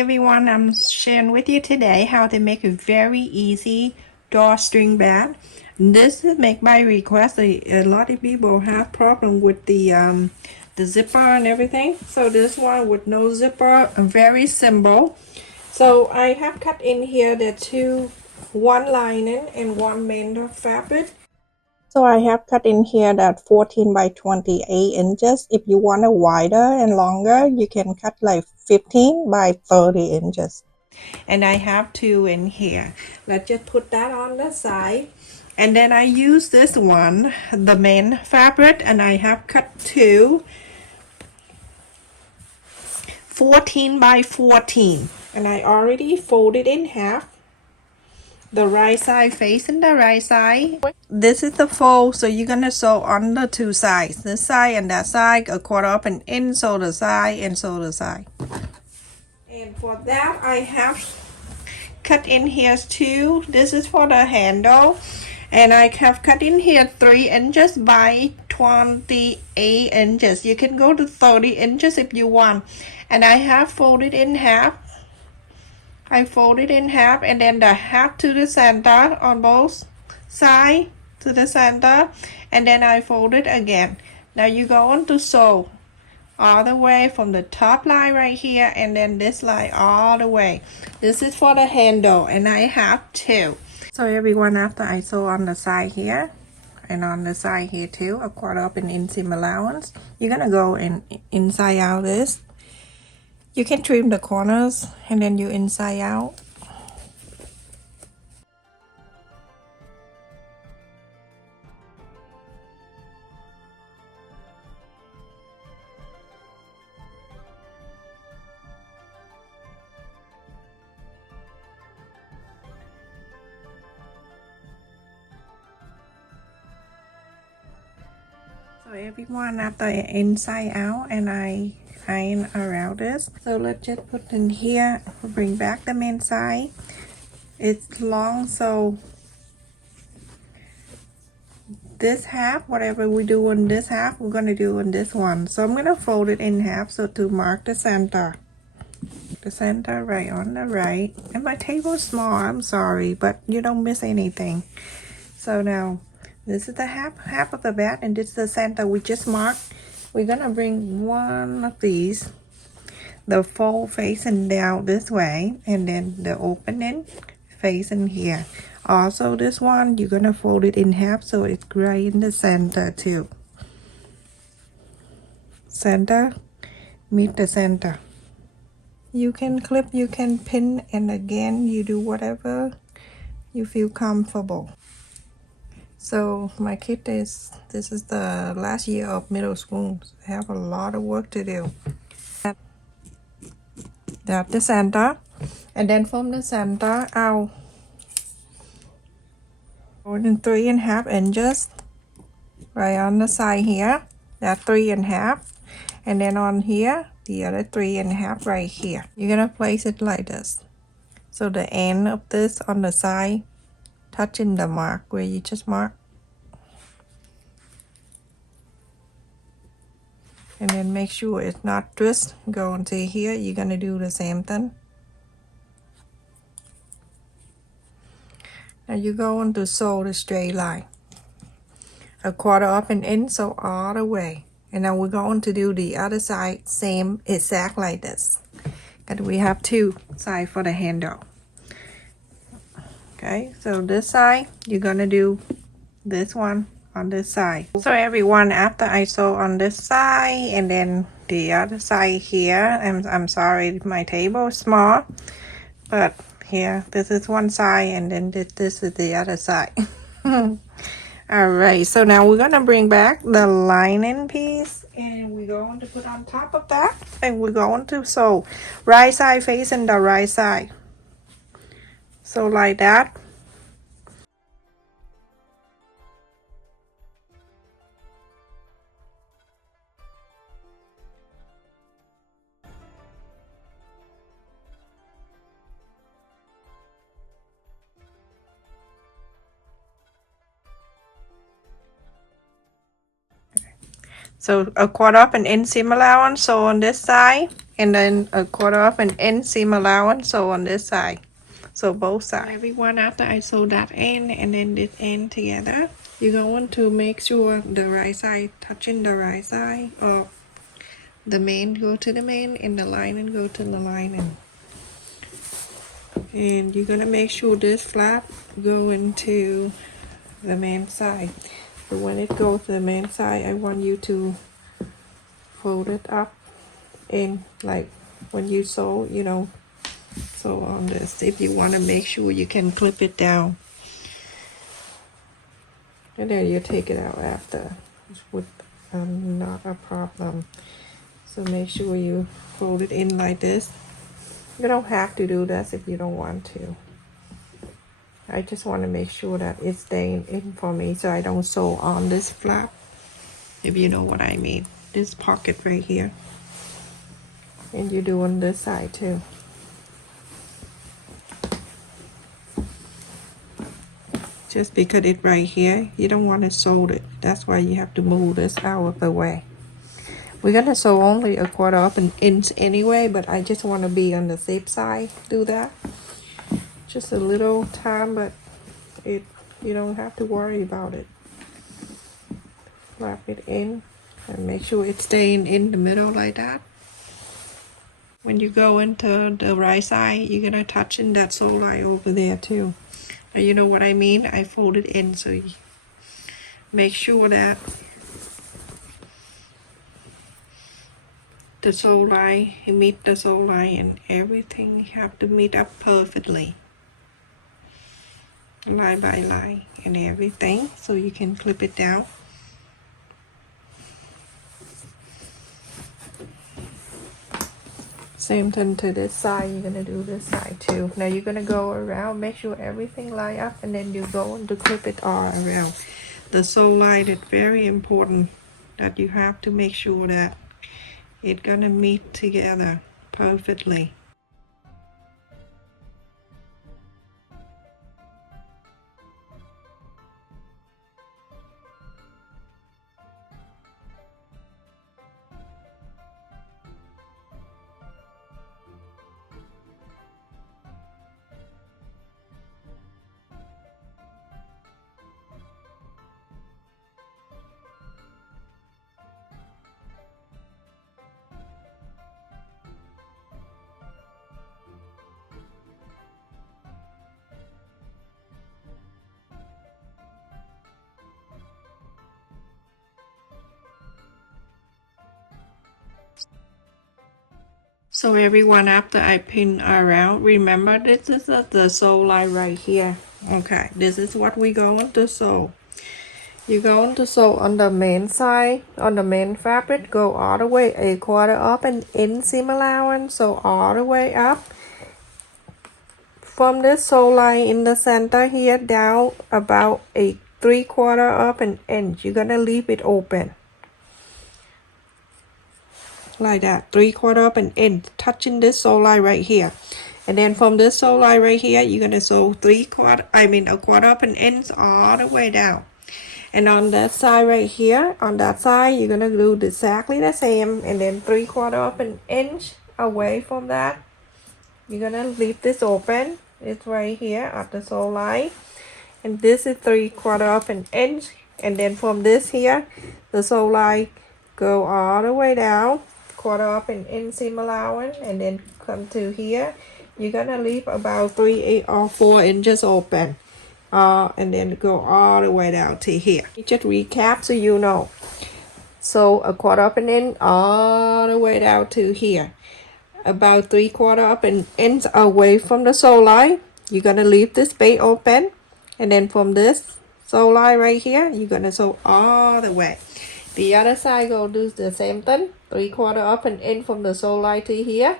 everyone, I'm sharing with you today how to make a very easy drawstring bag. This is made by request. A lot of people have problem with the zipper and everything. So this one with no zipper, very simple. So I have cut in here one lining and one main fabric. So I have cut in here that 14 by 28 inches. If you want it wider and longer, you can cut like 15 by 30 inches. And I have two in here. Let's just put that on the side. And then I use this one, the main fabric, and I have cut two 14 by 14. And I already folded in half. The right side facing the right side. This is the fold, so you're gonna sew on the two sides, this side and that side, a quarter up and in, sew the side and sew the side. And for that I have cut in here two. This is for the handle, and I have cut in here 3 inches by 28 inches. You can go to 30 inches if you want. And I have folded in half. I fold it in half, and then the half to the center on both sides to the center, and then I fold it again. Now you go on to sew all the way from the top line right here, and then this line all the way. This is for the handle, and I have two. So everyone, after I sew on the side here and on the side here too, a quarter up and inseam allowance, you're gonna go and inside out this. You can trim the corners and then you inside out. So everyone, after inside out, and I iron around this. So let's just put in here, bring back the main side. It's long, so this half, whatever we do on this half, we're gonna do on this one. So I'm gonna fold it in half so to mark the center. The center right on the right. And my table is small, I'm sorry, but you don't miss anything. So now this is the half of the bag, and this is the center we just marked. We're gonna bring one of these, the fold facing down this way, and then the opening facing here. Also this one, you're gonna fold it in half so it's right in the center too. Center, meet the center. You can clip, you can pin, and again, you do whatever you feel comfortable. So my kid this is the last year of middle school. I have a lot of work to do. That's the center, and then from the center out more than 3.5 inches right on the side here. That's 3.5, and then on here the other 3.5 right here. You're gonna place it like this, so the end of this on the side touching the mark where you just mark. And then make sure it's not twist. Go into here, you're gonna do the same thing. Now you go on to sew the straight line, a quarter up and in, sew all the way. And now we're going to do the other side, same exact like this. And we have two sides for the handle. Okay, so this side, you're gonna do this one on this side. So everyone, after I sew on this side and then the other side here, I'm sorry my table is small, but here this is one side, and then this is the other side. All right, so now we're gonna bring back the lining piece, and we're going to put on top of that, and we're going to sew right side facing the right side. So like that. So a quarter up and inseam allowance, so on this side, and then a quarter up an inch seam allowance, so on this side, so both sides. Everyone, after I sew that end and then this end together, you're going to make sure the right side touching the right side, or the main go to the main and the lining go to the lining. And you're gonna make sure this flap go into the main side. But when it goes to the main side, I want you to fold it up in, like when you sew, you know, sew on this. If you want to make sure you can clip it down, and then you take it out after, with not a problem. So make sure you fold it in like this. You don't have to do this if you don't want to. I just want to make sure that it's staying in for me so I don't sew on this flap, if you know what I mean. This pocket right here. And you do on this side too. Just because it's right here, you don't want to sew it. That's why you have to move this out of the way. We're gonna sew only a quarter up an inch anyway, but I just want to be on the safe side. Do that. Just a little time, but you don't have to worry about it. Flap it in and make sure it's staying in the middle like that. When you go into the right side, you're gonna touch in that sew line over there too. Now you know what I mean? I fold it in, so you make sure that the sew line, meet the sew line, and everything have to meet up perfectly, line by line and everything, so you can clip it down. Same thing to this side, you're gonna do this side too. Now you're gonna go around, make sure everything line up, and then you go to clip it all around. The sew line is very important, that you have to make sure that it's gonna meet together perfectly. So everyone, after I pin around, remember this is the sew line right here. Okay, this is what we're going to sew. You're going to sew on the main side, on the main fabric, go all the way a quarter up and in seam allowance, so all the way up. From this sew line in the center here down about a 3/4 up an inch. You're gonna leave it open. Like that, 3/4 up an inch, touching this sew line right here. And then from this sew line right here, you're gonna sew a quarter up an inch all the way down. And on that side right here, on that side, you're gonna do exactly the same, and then 3/4 up an inch away from that, you're gonna leave this open. It's right here at the sew line, and this is 3/4 up an inch. And then from this here, the sew line go all the way down, quarter up an inch seam allowance, and then come to here. You're gonna leave about 3 or 4 inches open, and then go all the way down to here. Just recap so you know. So a quarter up an inch all the way down to here, about 3/4 up an inch away from the sew line. You're gonna leave this space open, and then from this sew line right here, you're gonna sew all the way. The other side go do the same thing, 3/4 up an inch from the sew line to here,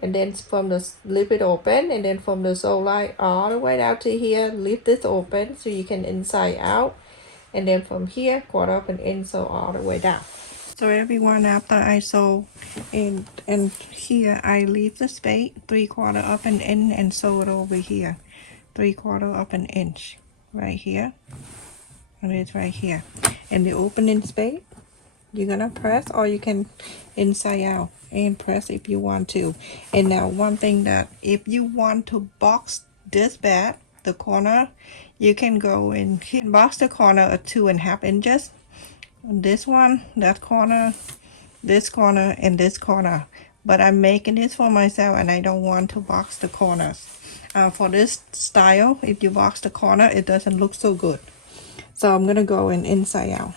and then from the leave it open, and then from the sew line all the way down to here, leave this open so you can inside out, and then from here, quarter up an inch, so all the way down. So everyone, after I sew in and here, I leave the space 3/4 up an inch and sew it over here, 3/4 up an inch right here, and it's right here. And the opening space, you're gonna press, or you can inside out. and press if you want to. And now one thing, that if you want to box this bed, the corner, you can go and box the corner at 2.5 inches. This one, that corner, this corner, and this corner. But I'm making this for myself and I don't want to box the corners. For this style, if you box the corner, it doesn't look so good. So I'm gonna go in inside out.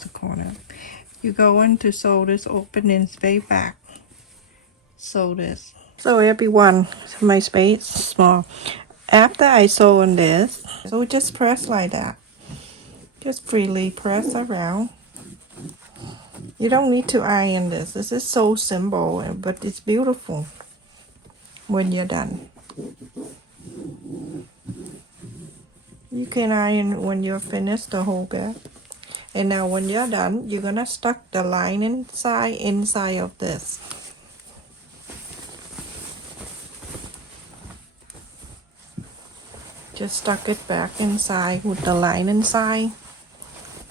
The corner. You go in to sew this open and space back. Sew this. So everyone, my space is small. After I sew on this, so just press like that. Just freely press around. You don't need to iron this. This is so simple, but it's beautiful when you're done. You can iron when you're finished the whole bed. And now when you're done, you're gonna stuck the line inside of this. Just stuck it back inside with the line inside.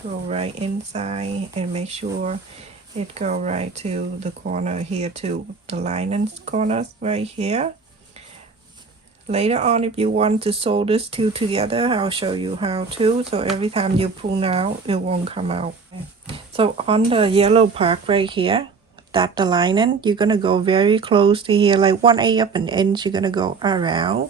Go right inside and make sure it go right to the corner here too. The line and corners right here. Later on, if you want to sew this two together, I'll show you how to. So every time you pull out, it won't come out. So on the yellow part right here, that the lining, you're gonna go very close to here, like 1/8 of an inch. You're gonna go around,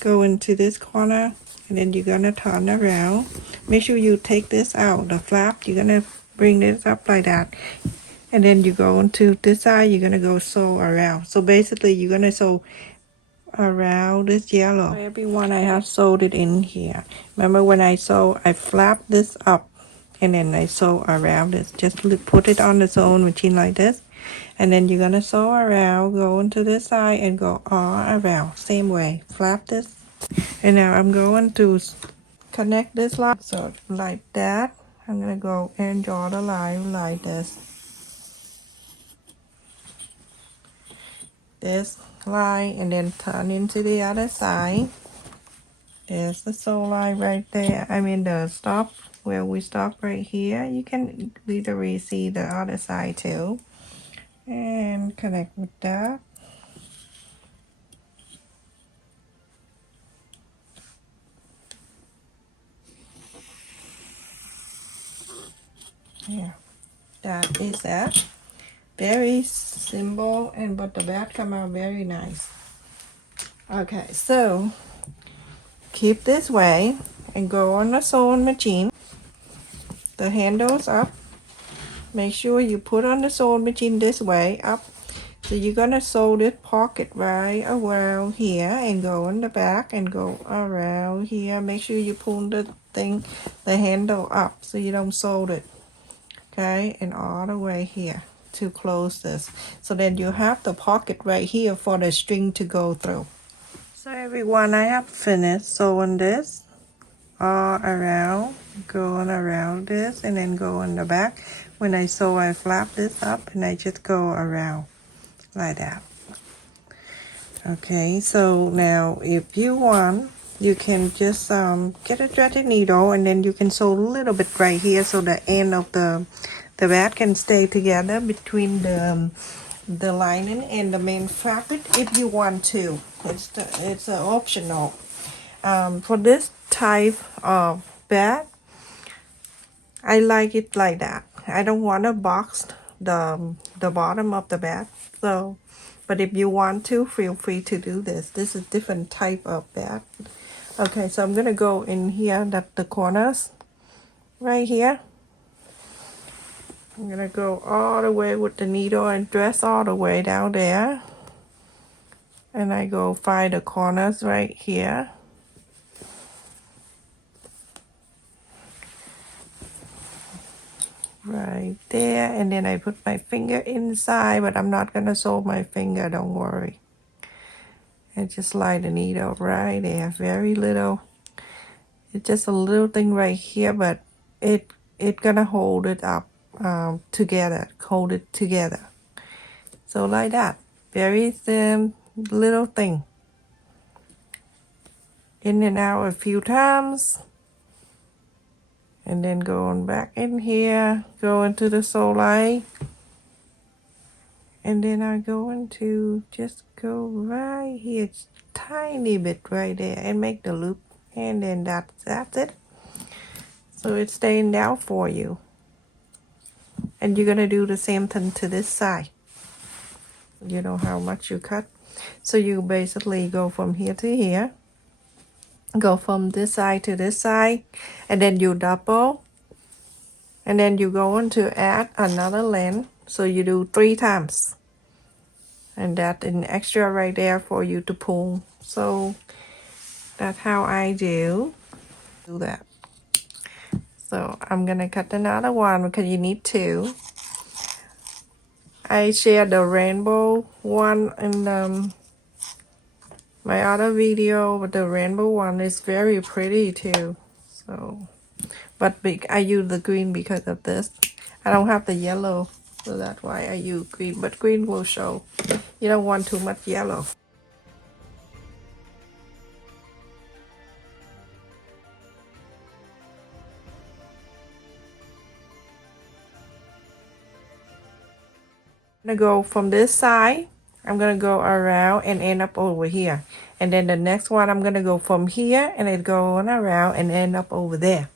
go into this corner, and then you're gonna turn around. Make sure you take this out, the flap. You're gonna bring this up like that, and then you go into this side. You're gonna go sew around. So basically, you're gonna sew around this yellow. For everyone, I have sewed it in here. Remember when I sew, I flap this up and then I sew around this. Just put it on the sewing machine like this, and then you're gonna sew around, go into this side and go all around, same way. Flap this, and now I'm going to connect this line. So like that, I'm gonna go and draw the line like this. This line, and then turn into the other side. There's the sew line right there. I mean the stop where we stop right here. You can literally see the other side too, and connect with that. Yeah, that is that. Very simple, and but the back come out very nice. Okay, so keep this way and go on the sewing machine. The handles up. Make sure you put on the sewing machine this way up. So you're gonna sew this pocket right around here and go in the back and go around here. Make sure you pull the thing, the handle up so you don't sew it. Okay, and all the way here to close this. So then you have the pocket right here for the string to go through. So everyone, I have finished sewing this all around, going around this, and then go in the back. When I sew, I flap this up and I just go around like that. Okay, so now if you want, you can just get a threaded needle, and then you can sew a little bit right here so the end of the bed can stay together between the lining and the main fabric if you want to. It's optional. For this type of bed, I like it like that. I don't want to box the bottom of the bed. So, but if you want to, feel free to do this. This is different type of bed. Okay, so I'm gonna go in here, the corners right here. I'm gonna go all the way with the needle and dress all the way down there, and I go find the corners right here. Right there, and then I put my finger inside, but I'm not gonna sew my finger, don't worry. And just slide the needle right there, very little It's just a little thing right here, but it gonna hold it up together, hold it together. So like that, very thin little thing. In and out a few times, and then going back in here, go into the sole, and then I'm going to just go right here, tiny bit right there, and make the loop, and then that's it. So it's staying down for you. And you're gonna do the same thing to this side. You know how much you cut. So you basically go from here to here, go from this side to this side, and then you double, and then you're going to add another length. So you do 3 times, and that's an extra right there for you to pull. So that's how I do that. So I'm gonna cut another one because you need 2. I shared the rainbow one in my other video, but the rainbow one is very pretty too. So, but I use the green because of this. I don't have the yellow, so that's why I use green. But green will show. You don't want too much yellow. I'm gonna go from this side. I'm gonna go around and end up over here. And then the next one, I'm gonna go from here and then go on around and end up over there.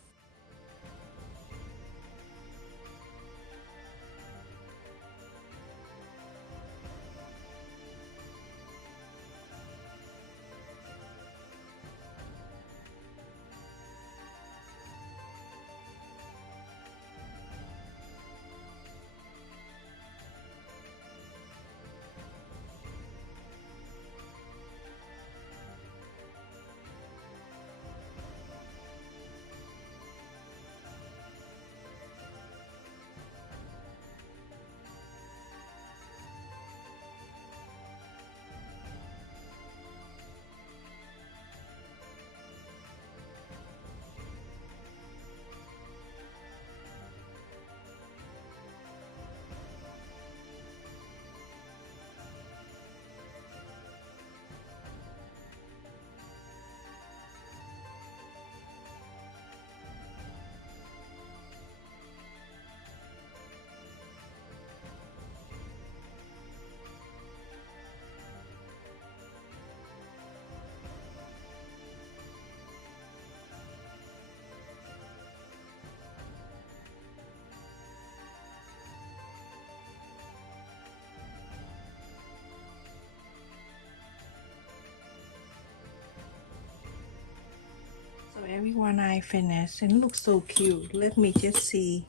So everyone I finished and it looks so cute. Let me just see.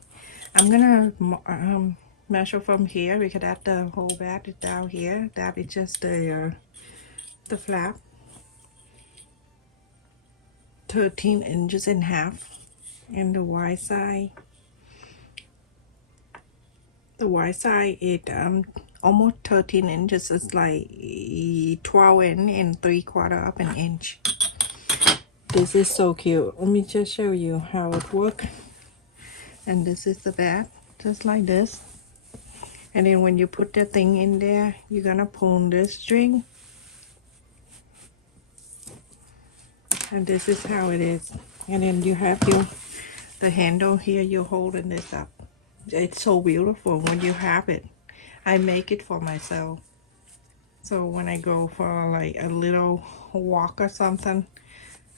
I'm gonna measure from here because that the whole bat is down here. That is just the flap. 13 inches and half, and the wide side. The wide side is almost 13 inches. It's like 12 and 3/4 of an inch. This is so cute. Let me just show you how it works. And this is the back, just like this. And then when you put the thing in there, you're gonna pull this string. And this is how it is. And then you have the handle here, you're holding this up. It's so beautiful when you have it. I make it for myself. So when I go for like a little walk or something,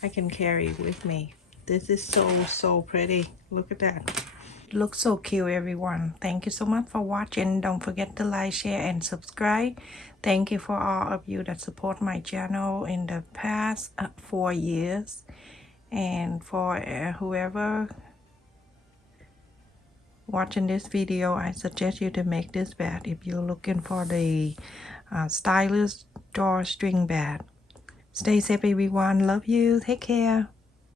I can carry it with me. This is so pretty. Look at that. It looks so cute, everyone. Thank you so much for watching. Don't forget to like, share, and subscribe. Thank you for all of you that support my channel in the past 4 years. And for whoever watching this video, I suggest you to make this bat if you're looking for the stylish drawstring bat. Stay safe, everyone. Love you. Take care.